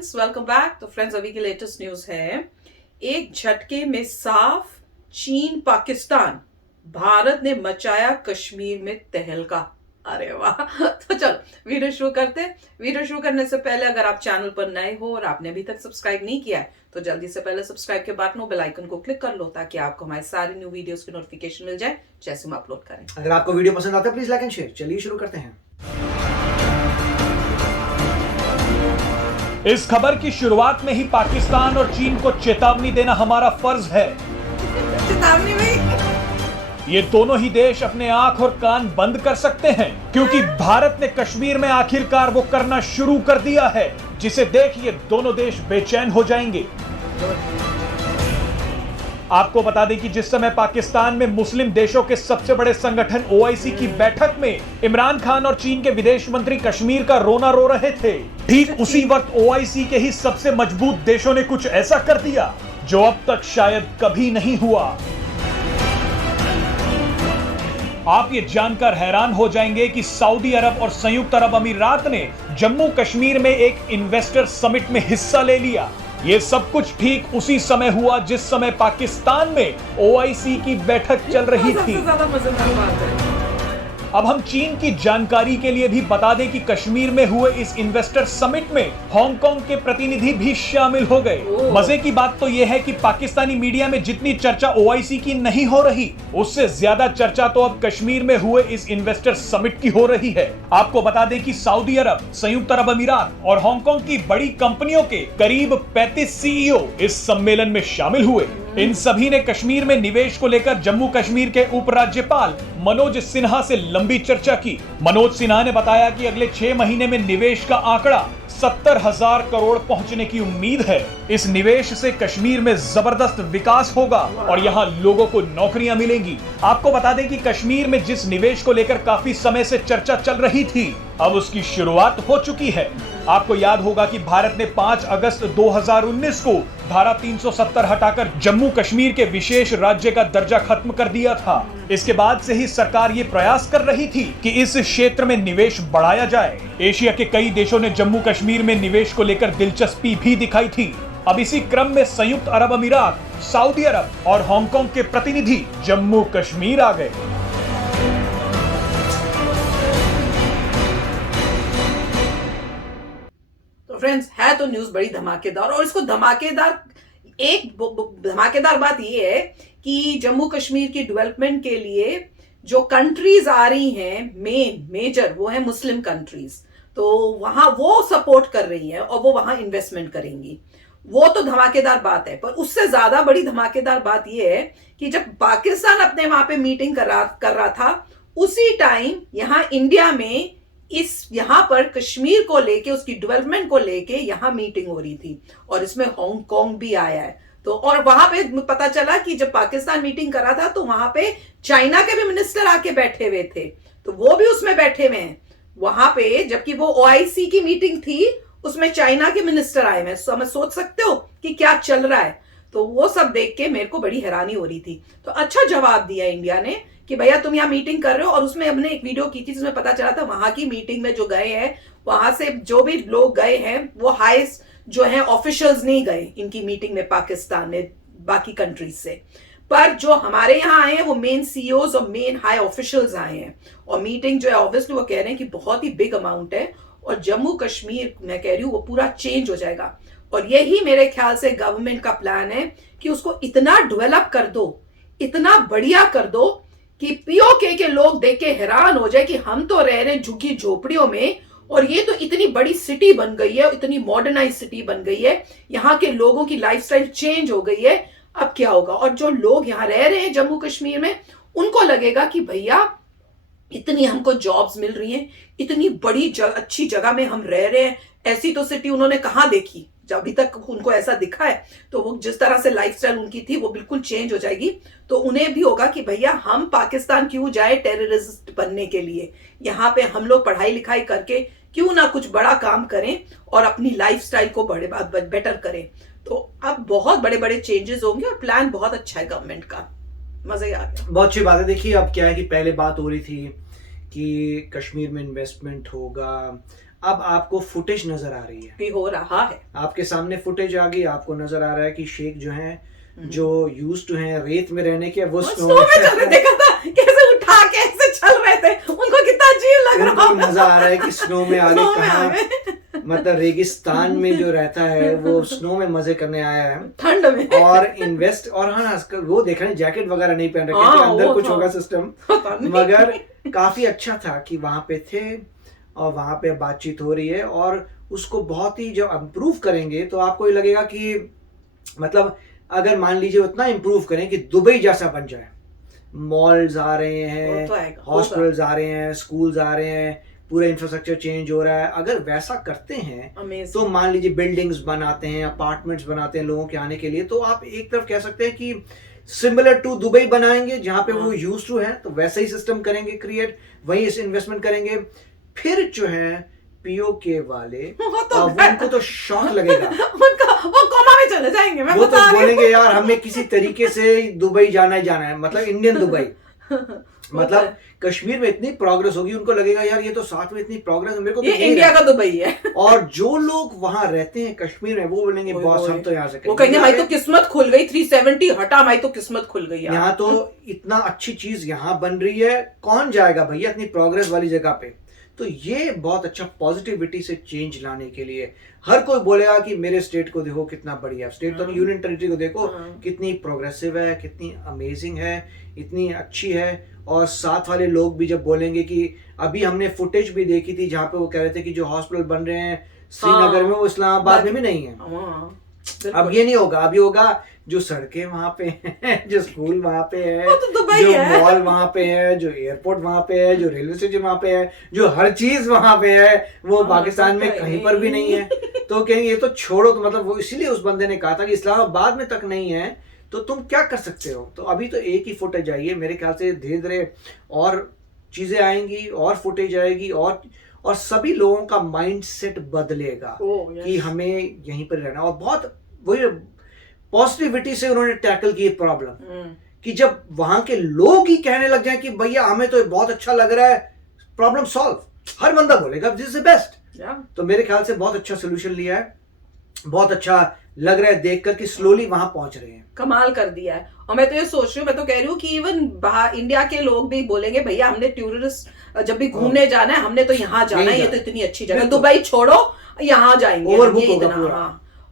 Friends, welcome back. तो friends, अभी की लेटेस्ट न्यूज है, एक झटके में साफ चीन पाकिस्तान, भारत ने मचाया कश्मीर में तहलका। अरे वाह। तो चलो वीडियो शुरू करते हैं। वीडियो शुरू करने से पहले अगर आप चैनल पर नए हो और आपने अभी तक सब्सक्राइब नहीं किया है तो जल्दी से पहले सब्सक्राइब के बटन बेल आइकन को क्लिक कर लो ताकि आपको हमारे सारे न्यू वीडियोस की नोटिफिकेशन मिल जाए जैसे हम अपलोड करें। अगर आपको वीडियो पसंद आता है प्लीज लाइक एंड शेयर। चलिए शुरू करते हैं। इस खबर की शुरुआत में ही पाकिस्तान और चीन को चेतावनी देना हमारा फर्ज है। चेतावनी में ये दोनों ही देश अपने आंख और कान बंद कर सकते हैं क्योंकि भारत ने कश्मीर में आखिरकार वो करना शुरू कर दिया है जिसे देख ये दोनों देश बेचैन हो जाएंगे। आपको बता दें कि जिस समय पाकिस्तान में मुस्लिम देशों के सबसे बड़े संगठन ओआईसी की बैठक में इमरान खान और चीन के विदेश मंत्री कश्मीर का रोना रो रहे थे, ठीक उसी वक्त ओआईसी के ही सबसे मजबूत देशों ने कुछ ऐसा कर दिया जो अब तक शायद कभी नहीं हुआ। आप ये जानकर हैरान हो जाएंगे कि सऊदी अरब और संयुक्त अरब अमीरात ने जम्मू कश्मीर में एक इन्वेस्टर समिट में हिस्सा ले लिया। ये सब कुछ ठीक उसी समय हुआ जिस समय पाकिस्तान में ओआईसी की बैठक चल रही थी। अब हम चीन की जानकारी के लिए भी बता दें कि कश्मीर में हुए इस इन्वेस्टर समिट में हांगकांग के प्रतिनिधि भी शामिल हो गए। मजे की बात तो यह है कि पाकिस्तानी मीडिया में जितनी चर्चा ओआईसी की नहीं हो रही, उससे ज्यादा चर्चा तो अब कश्मीर में हुए इस इन्वेस्टर समिट की हो रही है। आपको बता दें कि सऊदी अरब, संयुक्त अरब अमीरात और हांगकांग की बड़ी कंपनियों के करीब 35 सीईओ इस सम्मेलन में शामिल हुए। इन सभी ने कश्मीर में निवेश को लेकर जम्मू कश्मीर के उपराज्यपाल मनोज सिन्हा से लंबी चर्चा की। मनोज सिन्हा ने बताया कि अगले 6 महीने में निवेश का आंकड़ा 70,000 करोड़ पहुंचने की उम्मीद है। इस निवेश से कश्मीर में जबरदस्त विकास होगा और यहां लोगों को नौकरियां मिलेंगी। आपको बता दें कि कश्मीर में जिस निवेश को लेकर काफी समय से चर्चा चल रही थी, अब उसकी शुरुआत हो चुकी है। आपको याद होगा कि भारत ने 5 अगस्त 2019 को धारा 370 हटाकर जम्मू कश्मीर के विशेष राज्य का दर्जा खत्म कर दिया था। इसके बाद से ही सरकार ये प्रयास कर रही थी कि इस क्षेत्र में निवेश बढ़ाया जाए। एशिया के कई देशों ने जम्मू कश्मीर में निवेश को लेकर दिलचस्पी भी दिखाई थी। अब इसी क्रम में संयुक्त अरब अमीरात, सऊदी अरब और हांगकांग के प्रतिनिधि जम्मू कश्मीर आ गए। फ्रेंड्स, है तो न्यूज बड़ी धमाकेदार और इसको धमाकेदार बात यह है कि जम्मू कश्मीर की डेवलपमेंट के लिए जो कंट्रीज आ रही हैं मेजर वो है मुस्लिम कंट्रीज, तो वहां वो सपोर्ट कर रही हैं और वो वहां इन्वेस्टमेंट करेंगी। वो तो धमाकेदार बात है, पर उससे ज्यादा बड़ी धमाकेदार बात यह है कि जब पाकिस्तान अपने वहां पे मीटिंग कर रहा था उसी टाइम यहां इंडिया में यहां पर कश्मीर को लेके, उसकी डेवलपमेंट को लेके यहां मीटिंग हो रही थी और इसमें हांगकांग भी आया है। तो और वहां पे पता चला कि जब पाकिस्तान मीटिंग कर रहा था तो वहां पे चाइना के भी मिनिस्टर आके बैठे हुए थे, तो वो भी उसमें बैठे हुए हैं वहां पे। जबकि वो ओआईसी की मीटिंग थी उसमें चाइना के मिनिस्टर आए हुए, समझ सोच सकते हो कि क्या चल रहा है। तो वो सब देख के मेरे को बड़ी हैरानी हो रही थी। तो अच्छा जवाब दिया इंडिया ने कि भैया तुम यहाँ मीटिंग कर रहे हो। और उसमें हमने एक वीडियो की थी जिसमें पता चला था वहां की मीटिंग में जो गए हैं, वहां से जो भी लोग गए हैं वो हाईएस्ट जो है ऑफिशियल्स नहीं गए इनकी मीटिंग में पाकिस्तान में बाकी कंट्रीज से, पर जो हमारे यहाँ आए हैं वो मेन सीईओज और मेन हाई ऑफिशियल्स आए हैं। और मीटिंग जो है ऑब्वियसली वो कह रहे हैं कि बहुत ही बिग अमाउंट है और जम्मू कश्मीर मैं कह रही हूँ वो पूरा चेंज हो जाएगा। और यही मेरे ख्याल से गवर्नमेंट का प्लान है कि उसको इतना डेवलप कर दो, इतना बढ़िया कर दो कि पीओके के लोग देख के हैरान हो जाए कि हम तो रह रहे हैं झुग्गी झोपड़ियों में और ये तो इतनी बड़ी सिटी बन गई है, इतनी मॉडर्नाइज सिटी बन गई है, यहाँ के लोगों की लाइफस्टाइल चेंज हो गई है। अब क्या होगा? और जो लोग यहाँ रह रहे हैं जम्मू कश्मीर में उनको लगेगा कि भैया इतनी हमको जॉब्स मिल रही हैं, इतनी बड़ी अच्छी जगह में हम रह रहे हैं, ऐसी तो सिटी उन्होंने कहाँ देखी अभी तक उनको ऐसा दिखा है। तो वो जिस तरह से लाइफस्टाइल उनकी थी वो बिल्कुल चेंज हो जाएगी। तो उन्हें भी होगा कि भैया हम पाकिस्तान क्यों जाए टेररिस्ट बनने के लिए, यहाँ पे हम लोग पढ़ाई लिखाई करके क्यों ना कुछ बड़ा काम करें और अपनी लाइफस्टाइल को बेटर करें। तो अब बहुत बड़े बड़े चेंजेस होंगे और प्लान बहुत अच्छा है गवर्नमेंट का। मजा ही आ गया। बहुत अच्छी बात है। देखिए अब क्या है कि पहले बात हो रही थी कि कश्मीर में इन्वेस्टमेंट होगा। अब आपको फुटेज नजर आ रही है, भी हो रहा है, आपके सामने फुटेज आ गई, आपको नजर आ रहा है कि शेख जो हैं जो यूज्ड टू हैं रेत में रहने के, वो स्नो में चल रहे, देखा था कैसे उठा के ऐसे चल रहे थे, उनको कितना अजीब लग रहा उनको मजा आ रहा है कि स्नो में आगे कहाँ, मतलब रेगिस्तान में जो रहता है वो स्नो में मजे करने आया है ठंड में। और इन्वेस्ट, और हाँ वो देख रहे हैं जैकेट वगैरह नहीं पहन रखे थे, अंदर कुछ होगा सिस्टम, मगर काफी अच्छा था कि वहां पे थे और वहां पे बातचीत हो रही है। और उसको बहुत ही जब इम्प्रूव करेंगे तो आपको ये लगेगा कि मतलब अगर मान लीजिए उतना इम्प्रूव करें कि दुबई जैसा बन जाए, मॉल्स आ रहे हैं, हॉस्पिटल्स आ रहे हैं, स्कूल्स आ रहे हैं, पूरा इंफ्रास्ट्रक्चर चेंज हो रहा है, अगर वैसा करते हैं तो मान लीजिए बिल्डिंग्स बनाते हैं, अपार्टमेंट्स बनाते हैं लोगों के आने के लिए, तो आप एक तरफ कह सकते हैं कि सिमिलर टू दुबई बनाएंगे जहां पे वो यूज्ड टू है, तो वैसा ही सिस्टम करेंगे क्रिएट, वही इस इन्वेस्टमेंट करेंगे। फिर जो है पीओके वाले उनको तो शॉक लगेगा, वो कोमा में चले जाएंगे, मैं वो तो बोलेंगे यार हमें किसी तरीके से दुबई जाना ही जाना है, मतलब इंडियन दुबई। मतलब कश्मीर में इतनी प्रोग्रेस होगी, उनको लगेगा यार ये तो साथ में इतनी प्रोग्रेस मेरे को, ये इंडिया का दुबई है। और जो लोग वहां रहते हैं कश्मीर में वो बोलेंगे बॉस हम तो यहाँ से, वो कहेंगे भाई तो किस्मत खुल गई, 370 हटा भाई तो किस्मत खुल गई, यहाँ तो इतना अच्छी चीज यहाँ बन रही है, कौन जाएगा भैया इतनी प्रोग्रेस वाली जगह पे। तो ये बहुत अच्छा पॉजिटिविटी से चेंज लाने के लिए हर कोई बोलेगा कि मेरे स्टेट को देखो कितना बढ़िया, स्टेट तो नहीं यूनियन टेरिटरी को देखो कितनी प्रोग्रेसिव है, कितनी अमेजिंग है, इतनी अच्छी है। और साथ वाले लोग भी जब बोलेंगे कि अभी हमने फुटेज भी देखी थी जहाँ पे वो कह रहे थे कि जो हॉस्पिटल बन रहे हैं श्रीनगर में वो इस्लामाबाद में भी नहीं है, अब ये नहीं होगा, अभी होगा जो सड़कें वहां पे हैं, जो स्कूल वहां पे है, तो जो मॉल वहां पे है, जो एयरपोर्ट वहां पे है, जो रेलवे स्टेशन वहां पे है, जो हर चीज वहां पे है, वो पाकिस्तान में कहीं पर भी नहीं है। तो कहेंगे ये तो छोड़ो, तो मतलब वो इसीलिए उस बंदे ने कहा था कि इस्लामाबाद में तक नहीं है तो तुम क्या कर सकते हो। तो अभी तो एक ही फुटेज आई है, मेरे ख्याल से धीरे धीरे और चीजें आएंगी और फुटेज आएगी और सभी लोगों का माइंड सेट बदलेगा कि हमें यहीं पर रहना। और बहुत वही पॉजिटिविटी से उन्होंने टैकल की प्रॉब्लम कि जब वहां के लोग ही कहने लग जाए कि भैया हमें तो बहुत अच्छा लग रहा है, प्रॉब्लम सॉल्व, हर बंदा बोलेगा दिस इज बेस्ट। तो मेरे ख्याल से बहुत अच्छा सोल्यूशन लिया है, बहुत अच्छा लग रहा है देखकर कि स्लोली वहां पहुंच रहे हैं, कमाल कर दिया है। और मैं तो ये सोच रही हूँ, मैं तो कह रही हूँ कि इवन बाहर इंडिया के लोग भी बोलेंगे भैया हमने टूरिस्ट जब भी घूमने जाना है हमने तो यहाँ जाना है, ये तो इतनी अच्छी जगह, दुबई छोड़ो यहाँ जाएंगे,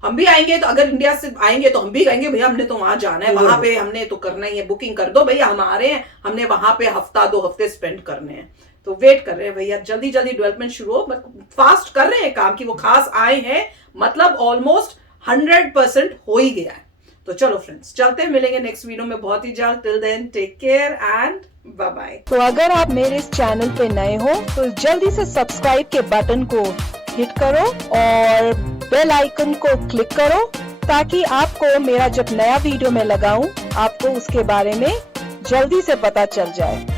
हम भी आएंगे तो अगर इंडिया से आएंगे तो हम भी कहेंगे भैया हमने तो वहां जाना है, वहां पे हमने तो करना ही है, बुकिंग कर दो भैया हम आ रहे हैं, हमने वहां पे हफ्ता 2 हफ्ते स्पेंड करने हैं। तो वेट कर रहे हैं भैया, जल्दी जल्दी डेवलपमेंट शुरू हो, फास्ट कर रहे हैं काम कि वो खास आए हैं, मतलब ऑलमोस्ट 100% हो ही गया है। तो चलो फ्रेंड्स चलते हैं, मिलेंगे नेक्स्ट वीडियो में बहुत ही जल्द। Till then take care and bye bye. तो अगर आप मेरे इस चैनल पे नए हो तो जल्दी से सब्सक्राइब के बटन को हिट करो और बेल आइकन को क्लिक करो ताकि आपको मेरा जब नया वीडियो मैं लगाऊं आपको उसके बारे में जल्दी से पता चल जाए।